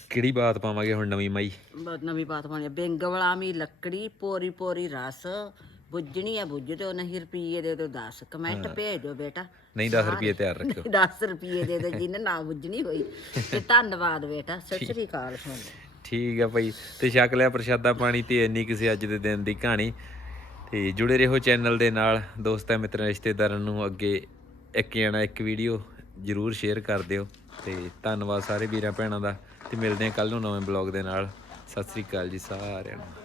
ਕਿਹੜੀ ਬਾਤ ਪਾਵਾਂਗੇ ਹੁਣ ਨਵੀਂ ਮਾਈ? ਬਹੁਤ ਨਵੀਂ ਬਾਤ ਬਣੀ ਬੇਂਗਵਲਾਮੀ ਲੱਕੜੀ ਪੋਰੀ ਪੋਰੀ ਰਸ। ਬੁੱਝਣੀ ਆ ਬੁੱਝ ਦਿਓ ਨਹੀਂ ਰੁਪਈਏ ਦੇ ਦਿਓ 10 ਕਮੈਂਟ ਭੇਜ ਦਿਓ ਬੇਟਾ। ਨਹੀਂ 10 ਰੁਪਏ ਤਿਆਰ ਰੱਖਿਓ। 10 ਰੁਪਈਏ ਦੇ ਦਿਓ ਜਿਹਨੇ ਨਾ ਬੁੱਝਣੀ ਹੋਈ। ਤੇ ਧੰਨਵਾਦ ਬੇਟਾ। ਸਤਿ ਸ੍ਰੀ ਅਕਾਲ ਤੁਹਾਨੂੰ ਠੀਕ ਆ ਭਾਈ। ਤੇ ਛਕ ਲਿਆ ਪ੍ਰਸ਼ਾਦਾ ਪਾਣੀ ਤੇ ਇੰਨੀ ਕਿਸੇ ਅੱਜ ਦੇ ਦਿਨ ਦੀ ਕਹਾਣੀ। ਤੇ ਜੁੜੇ ਰਹੋ ਚੈਨਲ ਦੇ ਨਾਲ। ਦੋਸਤਾਂ ਮਿੱਤਰਾਂ ਰਿਸ਼ਤੇਦਾਰਾਂ ਨੂੰ ਅੱਗੇ ਇੱਕ ਜਣਾ ਇੱਕ ਵੀਡੀਓ ਜਰੂਰ ਸ਼ੇਅਰ ਕਰ ਦਿਓ ਤੇ ਧੰਨਵਾਦ ਸਾਰੇ ਵੀਰਾਂ ਭੈਣਾਂ ਦਾ ਤੇ ਮਿਲਦੇ ਹਾਂ ਕੱਲ ਨੂੰ ਨਵੇਂ ਬਲੌਗ ਦੇ ਨਾਲ। ਸਤਿ ਸ੍ਰੀ ਅਕਾਲ ਜੀ ਸਾਰਿਆਂ ਨੂੰ।